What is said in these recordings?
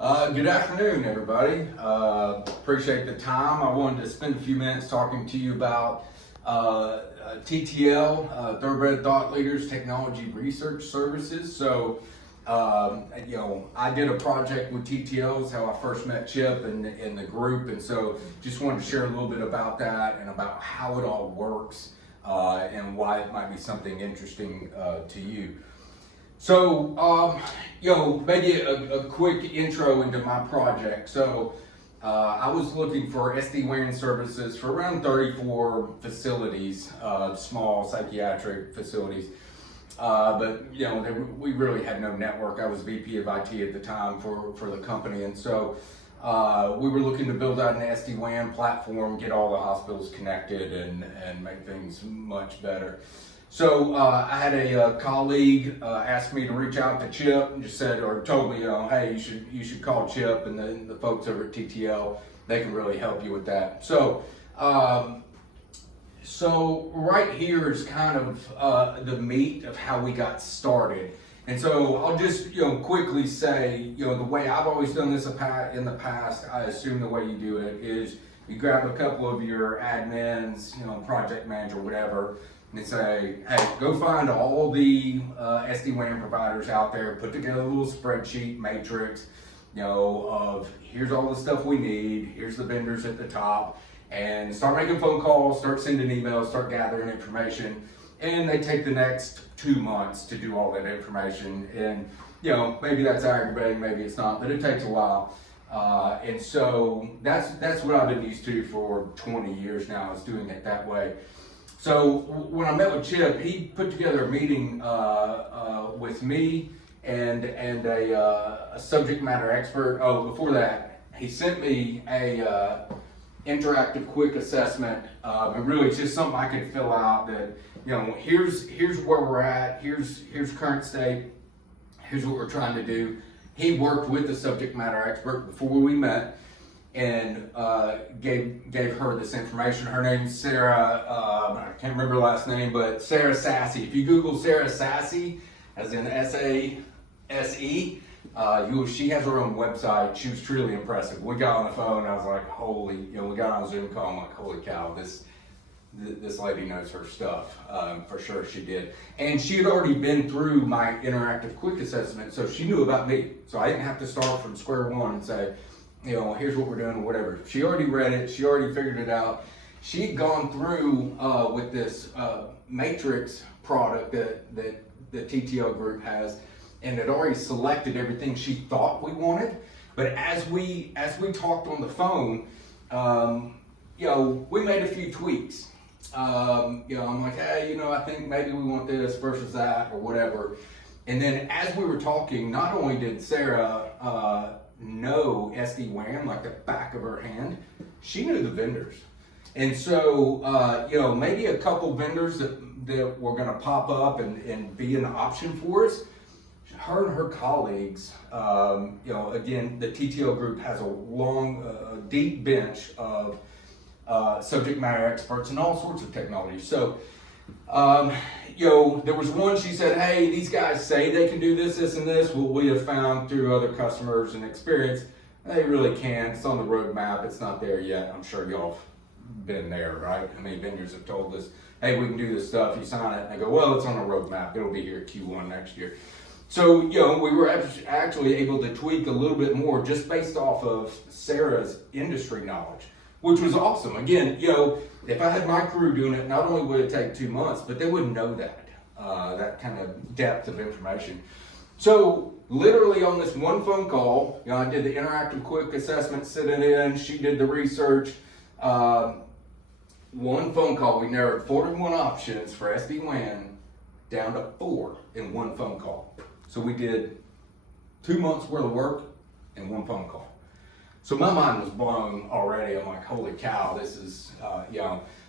Good afternoon, everybody. Appreciate the time. I wanted to spend a few minutes talking to you about TTL, Thoroughbred Thought Leaders Technology Research Services. I did a project with TTL. Is how I first met Chip and the group, and so just wanted to share a little bit about that and about how it all works and why it might be something interesting to you. So, maybe a quick intro into my project. I was looking for SD-WAN services for around 34 facilities, small psychiatric facilities. We really had no network. I was VP of IT at the time for the company. And so we were looking to build out an SD-WAN platform, get all the hospitals connected and make things much better. So I had a colleague ask me to reach out to Chip and just said, or told me, hey, you should call Chip and the folks over at TTL. They can really help you with that. So right here is kind of the meat of how we got started. And so I'll just quickly say, the way I've always done this in the past, I assume the way you do it is you grab a couple of your admins, project manager, whatever, and say, hey, go find all the SD-WAN providers out there, put together a little spreadsheet matrix, of here's all the stuff we need, here's the vendors at the top, and start making phone calls, start sending emails, start gathering information. And they take the next 2 months to do all that information. And, maybe that's aggravating, maybe it's not, but it takes a while. And so that's what I've been used to for 20 years now, is doing it that way. So when I met with Chip, he put together a meeting with me and a subject matter expert. Oh, before that, he sent me a interactive quick assessment. And really, it's just something I could fill out that, here's where we're at, here's current state, here's what we're trying to do. He worked with the subject matter expert before we met, and gave her this information. Her name's Sarah, I can't remember her last name, but Sarah Sassy. If you Google Sarah Sassy, as in S-A-S-E, she has her own website. She was truly impressive. We got on the phone, I was like, we got on a Zoom call, I'm like, holy cow, this lady knows her stuff. For sure she did. And she had already been through my interactive quick assessment, so she knew about me. So I didn't have to start from square one and say, here's what we're doing, whatever. She already read it. She already figured it out. She'd gone through with this matrix product that the TTL group has, and had already selected everything she thought we wanted. But as we talked on the phone, we made a few tweaks. I'm like, hey, I think maybe we want this versus that or whatever. And then as we were talking, not only did Sarah know SD-WAN like the back of her hand, she knew the vendors. And so, maybe a couple vendors that were going to pop up and be an option for us. Her and her colleagues, again, the TTL group has a long, deep bench of subject matter experts in all sorts of technology. So, there was one, she said, hey, these guys say they can do this, this, and this. Well, we have found through other customers and experience, they really can. It's on the roadmap. It's not there yet. I'm sure y'all have been there, right? How many vendors have told us, hey, we can do this stuff. You sign it, and they go, well, it's on a roadmap. It'll be here Q1 next year. So, we were actually able to tweak a little bit more just based off of Sarah's industry knowledge, which was awesome. Again, if I had my crew doing it, not only would it take 2 months, but they wouldn't know that kind of depth of information. So literally on this one phone call, I did the interactive quick assessment, sitting in, she did the research. One phone call, we narrowed 41 options for SD-WAN down to 4 in one phone call. So we did 2 months worth of work in one phone call. So my mind was blown already. I'm like, holy cow, this is,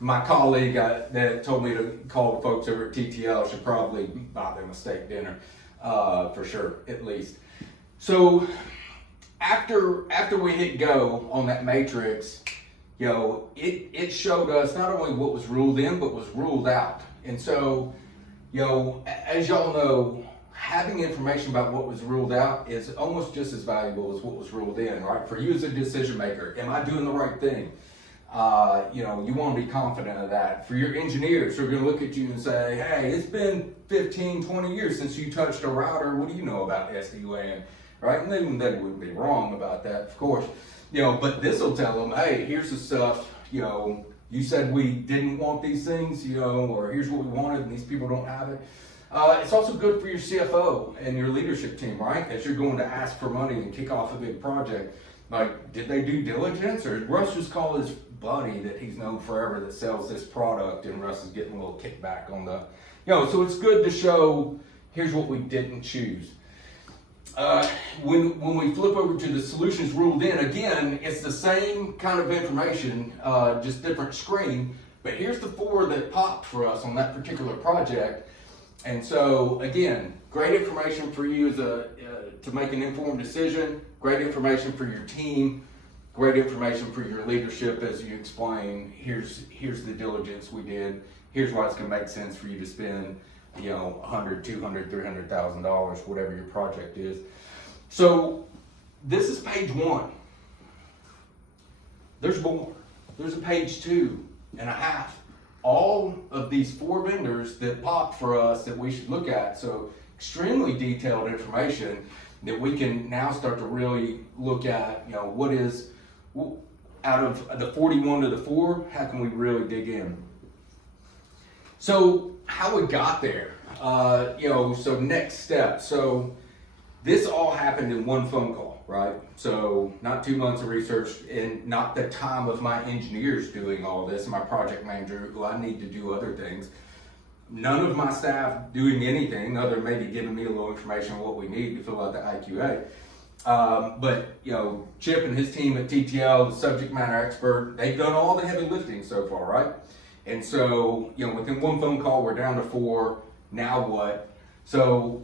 my colleague that told me to call the folks over at TTL should probably buy them a steak dinner, for sure, at least. So after we hit go on that matrix, it showed us not only what was ruled in, but was ruled out. And so, as y'all know, having information about what was ruled out is almost just as valuable as what was ruled in, right? For you as a decision maker, am I doing the right thing? You want to be confident of that. For your engineers who are going to look at you and say, hey, it's been 15, 20 years since you touched a router. What do you know about SD-WAN, right? And they wouldn't be wrong about that, of course. But this will tell them, hey, here's the stuff, you said we didn't want these things, or here's what we wanted and these people don't have it. It's also good for your CFO and your leadership team, right? As you're going to ask for money and kick off a big project. Like, did they do diligence, or did Russ just call his buddy that he's known forever that sells this product, and Russ is getting a little kickback on the, so it's good to show, here's what we didn't choose. When we flip over to the solutions ruled in, again, it's the same kind of information, just different screen, but here's the 4 that popped for us on that particular project. And so, again, great information for you to make an informed decision, great information for your team, great information for your leadership as you explain, here's the diligence we did, here's why it's going to make sense for you to spend, $100, $200, $300,000, whatever your project is. So this is page 1. There's more. There's a page 2.5. All of these 4 vendors that popped for us that we should look at. So extremely detailed information that we can now start to really look at, what is, out of the 41 to the 4, how can we really dig in? So how we got there, so next step. So this all happened in 1 phone call, right? So not 2 months of research and not the time of my engineers doing all this, my project manager, who I need to do other things. None of my staff doing anything other than maybe giving me a little information on what we need to fill out the IQA. But Chip and his team at TTL, the subject matter expert, they've done all the heavy lifting so far, right? And so, within 1 phone call, we're down to 4. Now what? So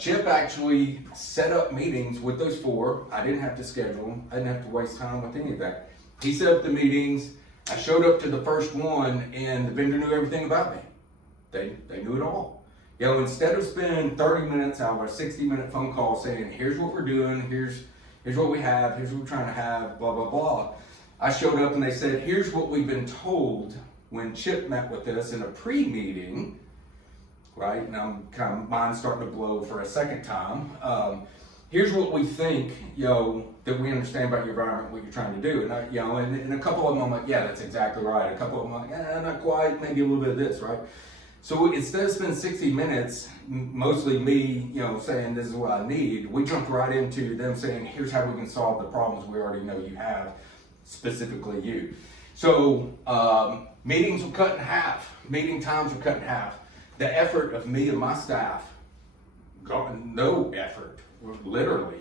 Chip actually set up meetings with those 4. I didn't have to schedule them. I didn't have to waste time with any of that. He set up the meetings. I showed up to the first one, and the vendor knew everything about me. They knew it all. Instead of spending 30 minutes out of a 60-minute phone call saying, here's what we're doing, here's what we have, here's what we're trying to have, blah, blah, blah. I showed up and they said, here's what we've been told when Chip met with us in a pre-meeting, right? And I'm kind of mind starting to blow for a second time. Here's what we think, that we understand about your environment, what you're trying to do. And and a couple of them I'm like, yeah, that's exactly right. A couple of them I'm like, not quite, maybe a little bit of this, right? So instead of spending 60 minutes, mostly me, saying this is what I need, we jumped right into them saying, here's how we can solve the problems we already know you have, specifically you. So meetings were cut in half. Meeting times were cut in half. The effort of me and my staff, no effort, literally.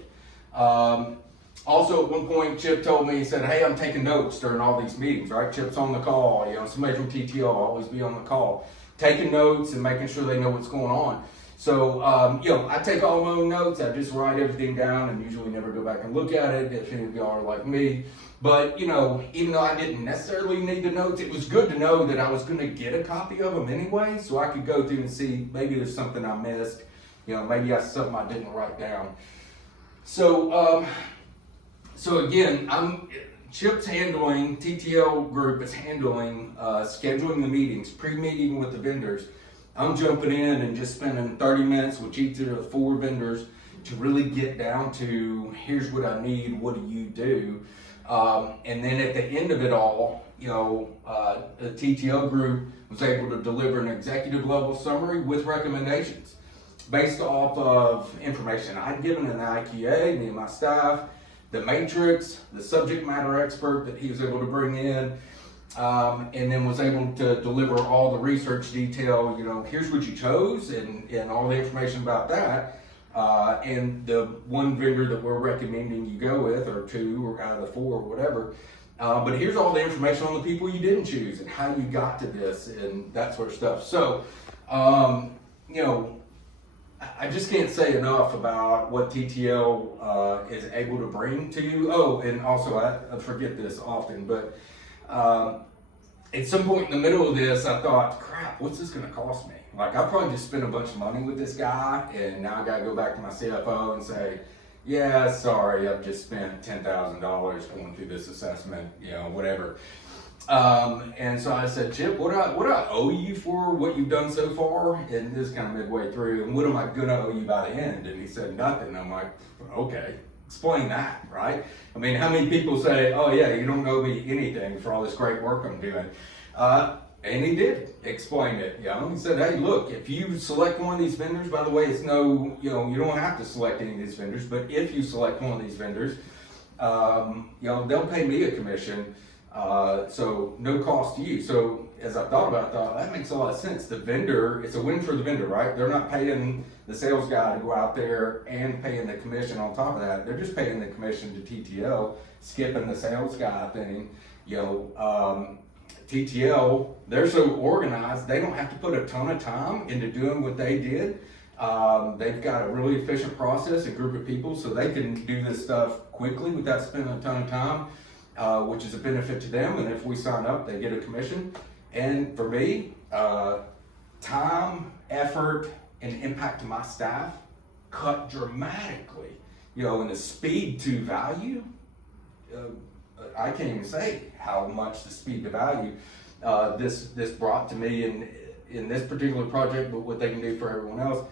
Also, at one point, Chip told me, he said, hey, I'm taking notes during all these meetings, right? Chip's on the call, somebody from TTL will always be on the call, taking notes and making sure they know what's going on. So, I take all my own notes, I just write everything down and usually never go back and look at it if any of y'all are like me. But, even though I didn't necessarily need the notes, it was good to know that I was going to get a copy of them anyway, so I could go through and see maybe there's something I missed, maybe that's something I didn't write down. So, again, Chip's handling, TTL group is handling scheduling the meetings, pre-meeting with the vendors. I'm jumping in and just spending 30 minutes with each of the 4 vendors to really get down to, here's what I need, what do you do? And then at the end of it all, the TTL group was able to deliver an executive level summary with recommendations based off of information I'd given in the IQA, me and my staff, the matrix, the subject matter expert that he was able to bring in, and then was able to deliver all the research detail, here's what you chose and all the information about that. And the 1 vendor that we're recommending you go with, or 2 or out of the 4 or whatever. But here's all the information on the people you didn't choose and how you got to this and that sort of stuff. So, I just can't say enough about what TTL is able to bring to you. Oh, and also I forget this often, but at some point in the middle of this, I thought, crap, what's this gonna cost me? Like, I probably just spent a bunch of money with this guy, and now I gotta go back to my CFO and say, yeah, sorry, I've just spent $10,000 going through this assessment, whatever. And so I said, Chip, what do I owe you for what you've done so far? And this is kind of midway through, and what am I gonna owe you by the end? And he said, nothing. I'm like, okay, explain that, right? I mean, how many people say, oh yeah, you don't owe me anything for all this great work I'm doing? And he did explain it. He said, hey, look, if you select one of these vendors, by the way, it's no, you don't have to select any of these vendors, but if you select one of these vendors, they'll pay me a commission, so no cost to you. So as I thought about it, I thought that makes a lot of sense. The vendor, it's a win for the vendor, right? They're not paying the sales guy to go out there and paying the commission on top of that. They're just paying the commission to TTL, skipping the sales guy thing. TTL, they're so organized, they don't have to put a ton of time into doing what they did. They've got a really efficient process, a group of people, so they can do this stuff quickly without spending a ton of time, which is a benefit to them. And if we sign up, they get a commission. And for me, time, effort, and impact to my staff cut dramatically. And the speed to value, I can't even say how much the speed to value this brought to me in this particular project, but what they can do for everyone else,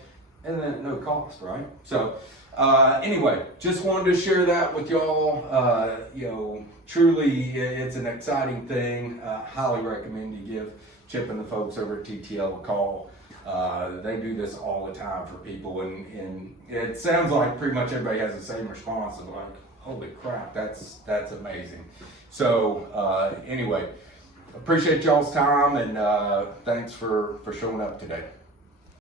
and then no cost, right? So anyway, just wanted to share that with y'all. Truly, it's an exciting thing. Highly recommend you give Chip and the folks over at TTL a call. They do this all the time for people, and it sounds like pretty much everybody has the same response of like, holy crap, that's amazing. So anyway, appreciate y'all's time, and thanks for showing up today.